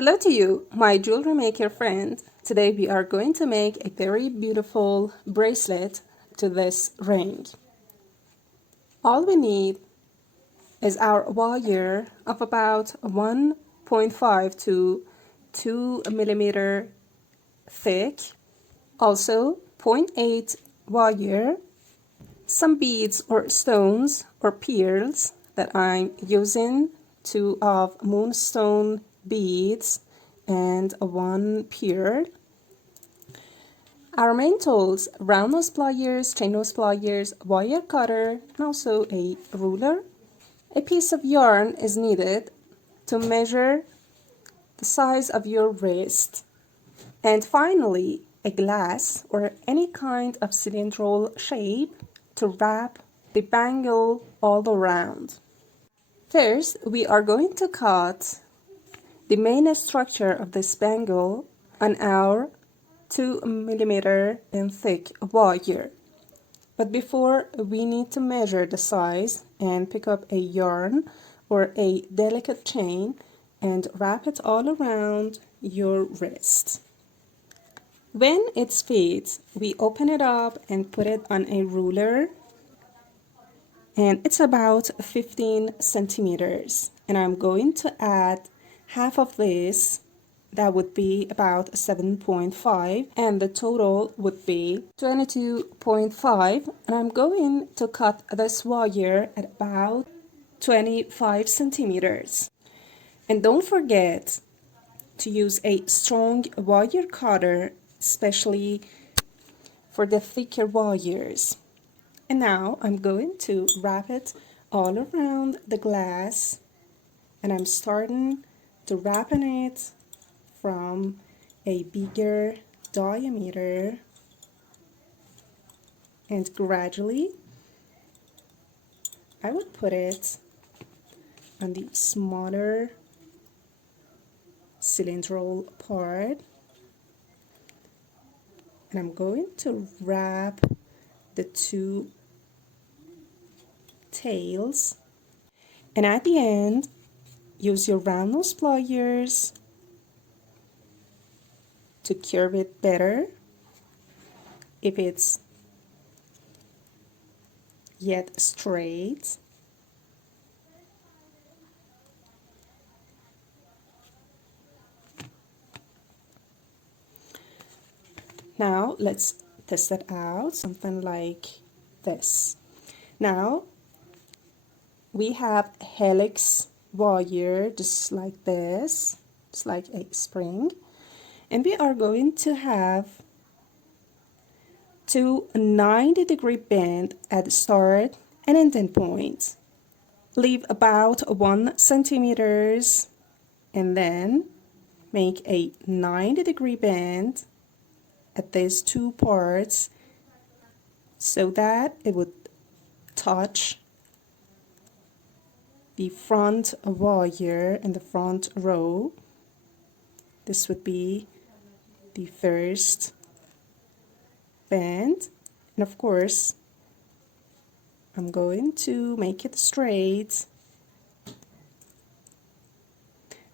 Hello to you, my jewelry maker friend. Today we are going to make a very beautiful bracelet to this ring. All we need is our wire of about 1.5 to 2 millimeter thick, also zero point 0.8 wire, some beads or stones or pearls that I'm using, 2 of moonstone beads and one pearl. Our main tools: round nose pliers, chain nose pliers, wire cutter, and also a ruler. A piece of yarn is needed to measure the size of your wrist. And finally, a glass or any kind of cylindrical shape to wrap the bangle all around. First, we are going to cut the main structure of this bangle on our 2 millimeter in thick wire. But before, we need to measure the size and pick up a yarn or a delicate chain and wrap it all around your wrist. When it fits, we open it up and put it on a ruler, and it's about 15 centimeters. And I'm going to add half of this. That would be about 7.5, and the total would be 22.5. And I'm going to cut this wire at about 25 centimeters. And don't forget to use a strong wire cutter, especially for the thicker wires. And now I'm going to wrap it all around the glass, and I'm starting to wrap in it from a bigger diameter, and gradually I would put it on the smaller cylindrical part, and I'm going to wrap the two tails, and at the end use your round nose pliers to curve it better if it's yet straight. Now let's test it out, something like this. Now we have helix wire just like this, just like a spring, and we are going to have two 90-degree bend at the start and end point. Leave about 1 centimeters and then make a 90-degree bend at these two parts so that it would touch the front wire in the front row. This would be the first bend, and of course I'm going to make it straight.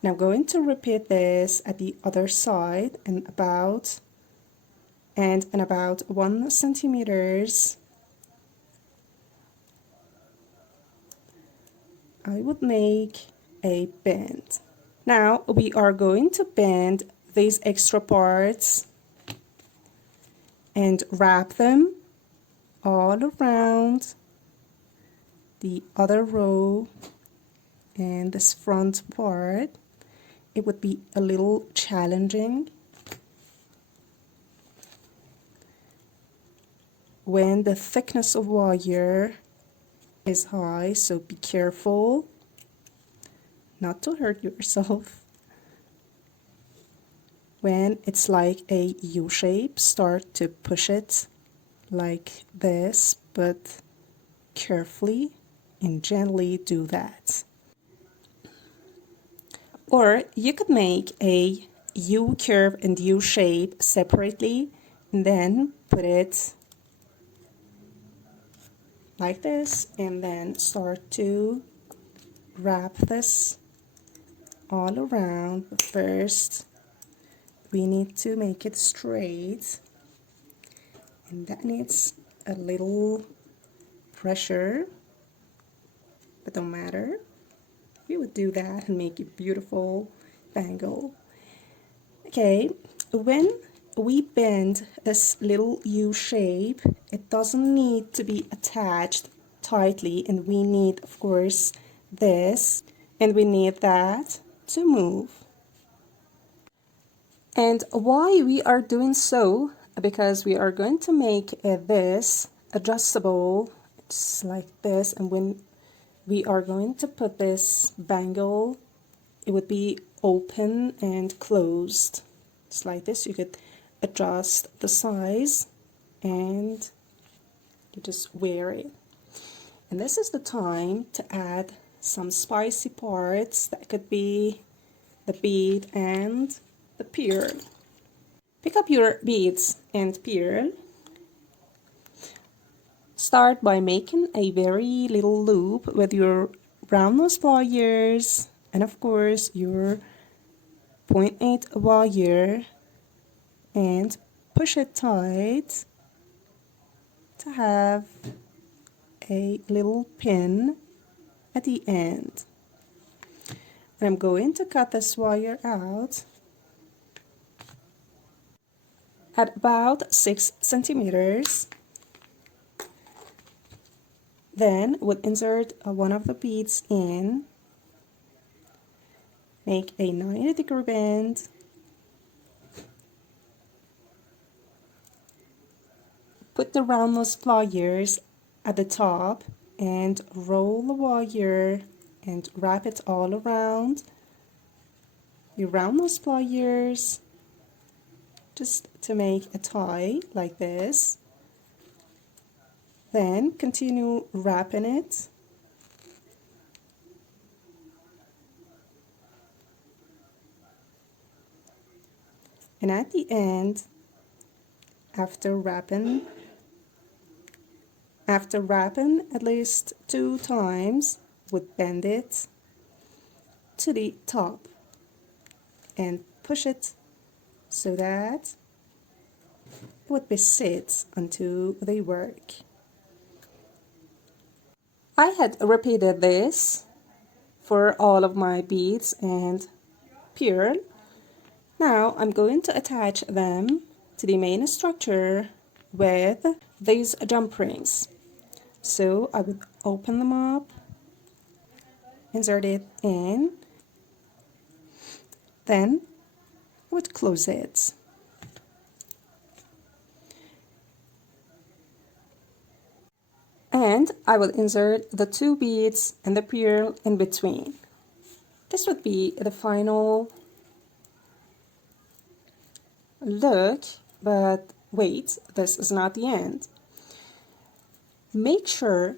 Now I'm going to repeat this at the other side, and about 1 centimeters I would make a bend. Now we are going to bend these extra parts and wrap them all around the other row and this front part. It would be a little challenging when the thickness of wire is high, so be careful not to hurt yourself. When it's like a U shape, start to push it like this, but carefully and gently do that. Or you could make a U curve and U shape separately and then put it like this, and then start to wrap this all around. But first, we need to make it straight, and that needs a little pressure, but don't matter. We would do that and make a beautiful bangle. Okay, when we bend this little U shape, it doesn't need to be attached tightly, and we need, of course, this, and we need that to move. And why we are doing so? Because we are going to make this adjustable, just like this, and when we are going to put this bangle, it would be open and closed. Just like this, you could adjust the size and you just wear it. And this is the time to add some spicy parts. That could be the bead and the pearl. Pick up your beads and pearl. Start by making a very little loop with your round nose pliers and of course your 0.8 wire, and push it tight to have a little pin at the end. And I'm going to cut this wire out at about 6 centimeters. Then we'll insert one of the beads in, make a 90-degree bend, put the round nose pliers at the top and roll the wire and wrap it all around your round nose pliers, just to make a tie like this. Then continue wrapping it and at the end, after wrapping at least 2 times, would bend it to the top and push it so that it would be sit onto the work. I had repeated this for all of my beads and pearl. Now I'm going to attach them to the main structure with these jump rings. So I would open them up, insert it in, then I would close it. And I will insert the 2 beads and the pearl in between. This would be the final look, but wait, this is not the end. Make sure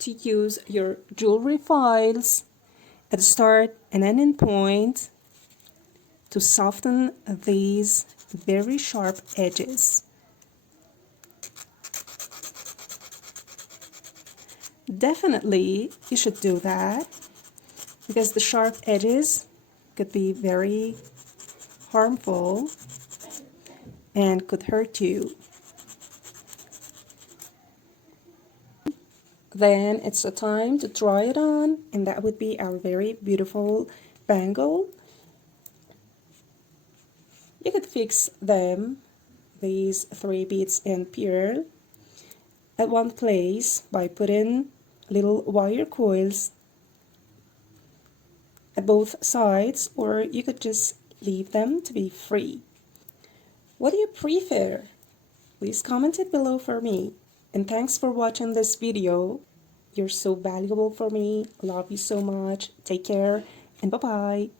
to use your jewelry files at the start and ending point to soften these very sharp edges. Definitely you should do that, because the sharp edges could be very harmful and could hurt you. Then it's the time to try it on, and that would be our very beautiful bangle. You could fix them, these 3 beads and pearl, at one place by putting little wire coils at both sides, or you could just leave them to be free. What do you prefer? Please comment it below for me. And thanks for watching this video. You're so valuable for me. Love you so much. Take care and bye-bye.